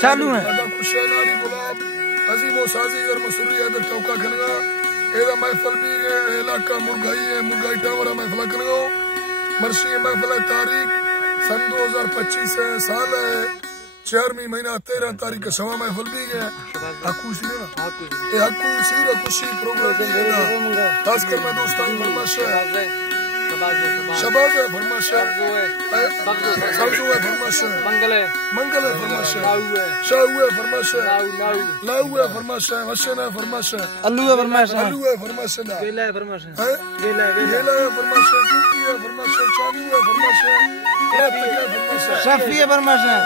चालू है खुशनारी गुलाब अजीम साजीगर मसूरी है टौका खनगा एदा महफल भी इलाका मुर्गाई है मुर्गाई टावरा महफल खनगा मर्शी महफल तारीख सन 2025 है साल है 4वीं महीना 13 तारीख सवा महफल भी है हकू सी ना ये हकू सी खुशी प्रोग्राम है खासकर मैं दोस्तों की फरमाइश है शबाज है फरमाइश है सबजो है फरमाइश है मंगल है फरमाइश है शाहू है फरमाइश है लाऊ है फरमाइश है वशन है फरमाइश है अल्लू है फरमाइश है गेला है फरमाइश है फरमाइश है कीटी है फरमाइश है चांदू है फरमाइश है शफी है फरमाइश है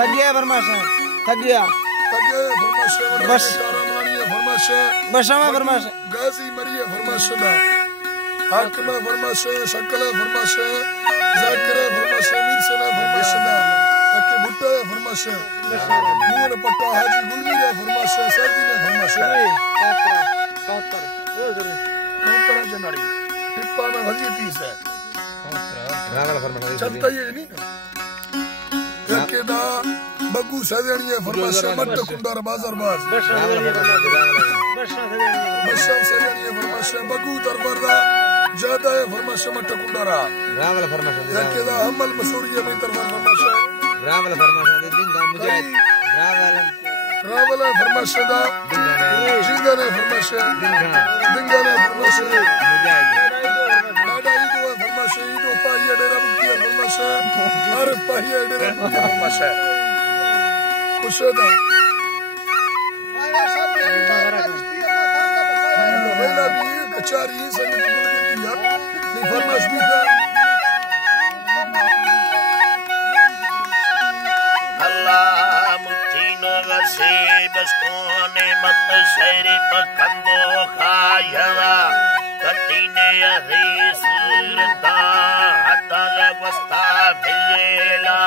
तगिया है फरमाइश है तगिया फरमाइश है बस तारामलानी है फरमाइश है बशमा फरमाइश है गाजी मरी है फरमाइश है हाकिम है फरमाइश है शक्ल है फरमाइश है जाकिर है फरमाइश है मीर सना फरमाइश है तके भुट्टा है फरमाइश है मून पट्टा हाजी गुलमीर है फरमाइश है सर्दी ने फरमाइश है कौतर जनरी टिप्पा में भजी 30 है चलता ये नहीं केदा बग्गू सजनी है फरमाइश है मट कुंडार बाजार बाज बशम सजनी है फरमाइश है बग्गू दरबार ज्यादा है फरमाइश मट कुंडारा रावल फरमाइश है केदा हमल मसूरी में दरबार फरमाइश है रावल फरमाइश है दिन का मुजाहिद रावल है फरमाइश दा जिंदा ने फरमाइश है दिंगा ने फरमाइश है मुजाहिद दादा ईदो है फरमाइश है ईदो पाहिया डेरा मुक्ति है फरमाइश है अरे पाहिया डेरा मुक्ति है फरमाइश है खुशदा वेला भी कचारी संगीत बोल के दिया नहीं फरमाइश भी था अल्लाह मुठीनो वसे बस कोने मत शहरी पखंदो खायरा कतीने यही सुरता हता वस्ता भेला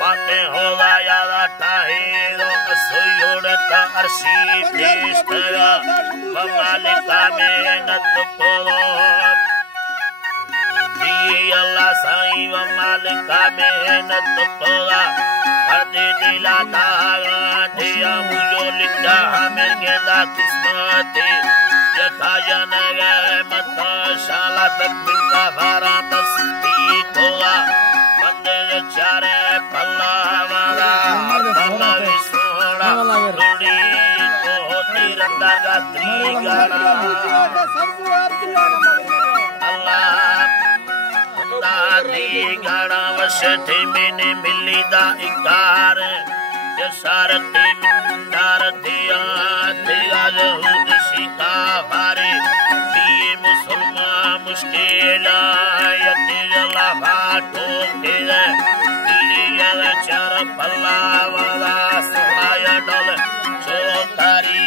बातें होगा यारा ताहिरो असुयोड़ता अर्शी पेशतरा ममालिका मेहनत करो अल्लाह साईं व मालिका मेहनत करा हदे दिला तारा दिया मुझो लिखा हमें गेदा किस्मत यथा जनगे मत शाला तक मिलता भारा मस्ती कोला बंदे चारे पल्ला वाला पल्ला विसोड़ा रोड़ी को तीरंदा का त्रिगाना गाड़ा वशे मैंने मिली दा इकार ये सारती मिंदार दिया दिया जहूद शिका भारे दिए मुसलमान मुश्किल यति जला भाटो के दिया चार पल्ला वाला सोया डल चोतारी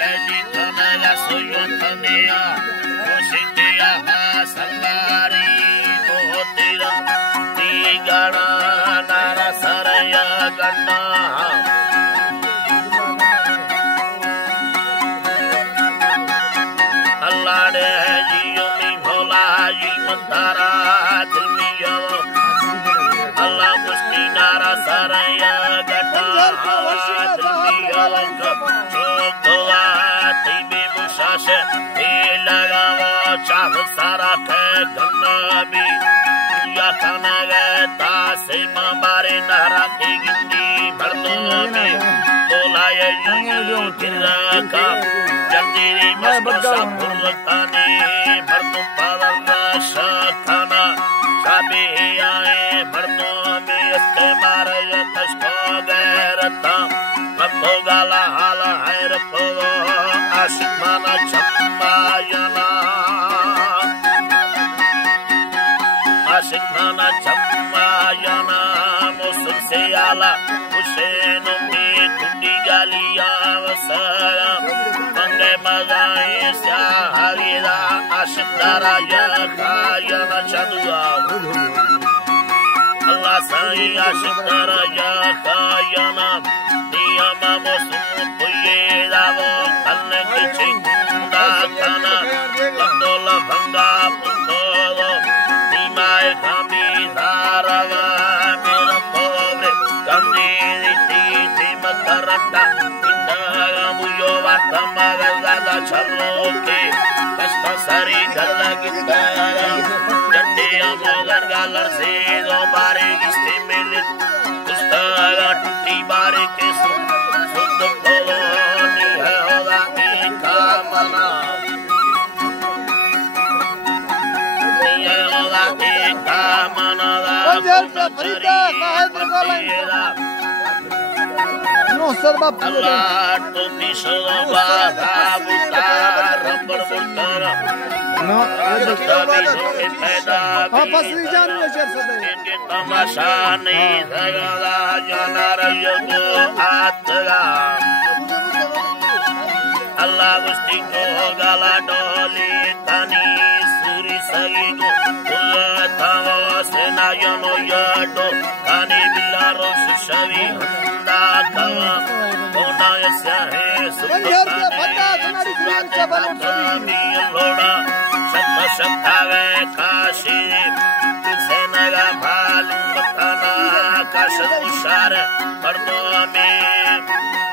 कैदी कमला सोयो तनिया खुशिया सल्लारी गाना नारा सरया गन्ना अल्लाह ने जियो मी भोला जी मंदारा दिल मियो अल्लाह मुस्ती नारा सरया गन्ना दिल मियो चोकोआ तीबे मुशाश ए लगावा चाह सारा के गन्ना भी खाना गए तासे मारे नहरा की गिंदी मर्दों में बोलाए का जल्दी मस्ता फुलकाने मर्दों पावल खाना साबे आए मर्दों में इस्तेमाल तस्को गैरता मतो गाला हाला है रखो आशिमाना चम्मायना आशिकाना चम्मायना मौसम से आला हुसैन में कुंडी गालिया वसरा मंगे मजाए शाहरीरा आशिकारा या खायना चंदुआ अल्लाह साईं आशिकारा या खायना नियमा मौसम पुये दावो कल्ले के चिंदा खाना लंदोला भंगा पुतोलो Kami Zarawa चलो के कष्ट सारी गल गिटारा जंडे अमोगन गालर से दो बारे किस्ते मिले पुस्तका टूटी बारे के सुध भवानी है होगा एक कामना Allah to bishoba butar berbutar no pasri jaan में शेर सदे इनके तमाशा नहीं जगला जानार योगो आतगा Allah gusti को गाला डोली तनी सूरी सगी को थावा सेना यनो याडो कानी बिलारो सुशवी हंदा कवा कोना यस्या है सुपतानी लोड़ा सत्ता सत्तावे काशी सेना भालू मकाना काश उशार पर्दो में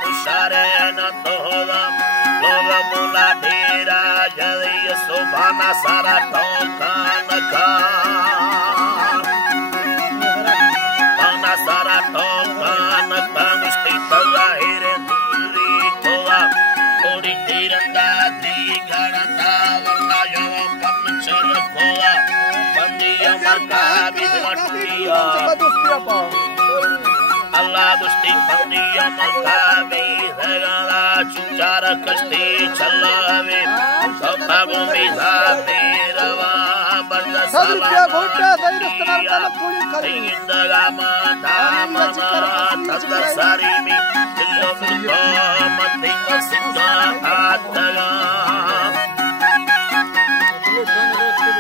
उशारे न तो होगा लोग मुला ढेरा जय शोभाना सारा टोका नका सारा टोका नका मुश्ती तला हेरे दिल्ली कोवा थोड़ी तिरंगा दी गणता वरना यो पंचर कोवा बंदी अमर का बिदवटिया Allah gusti बंदी अमर का बिदगला चुचार कष्टी चलावे सभागो बिधा तेरवा बंद सला इंदगा माता मना तदर सारी में दिलो बुतो मति सिद्धा आतगा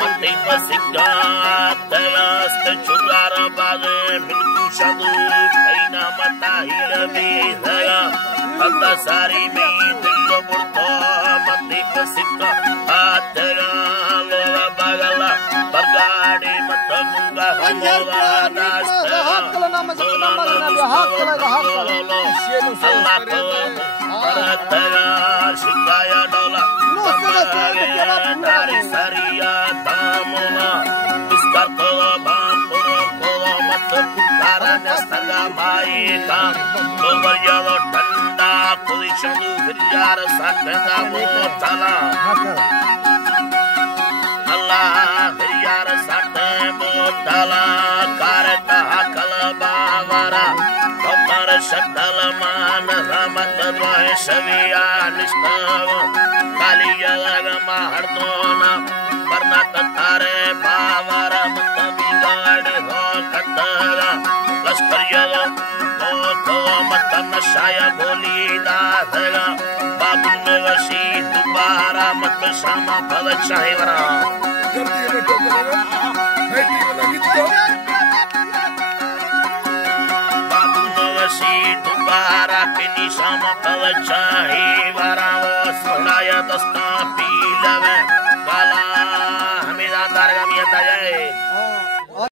मति सिद्धा आतगा स्त चुगार बागे मिलकु शदु कैना मता हिर बेधया तदर सारी में दिलो बुतो मति सिद्धा आतगा लोला बागला बगाड़े मत मुंगा हमोगा नास्ता Allah Paratara Shikaya Dola Dari Saria Tamula Iskatola Bampuro Kola Mata Kutara Nastaga Maika Kovaryalo Tanda Kulishanu Viryara Satanga Motala Allah Viryara Satanga Motala Karata Hakala Bavara Kopar Shatala Man Ramat Dwai Shaviya Nishtav Kaliya Lagama Hardona Varnat Tare Bavara Matami Gadi Ho Katara Laskar Yalo Toko Matana Shaya Goli Dadhaga Babu Navashi Dubara Matashama Padachahivara Dubara Pinishama Palachahi Vara Vasudaya Dasta Pilave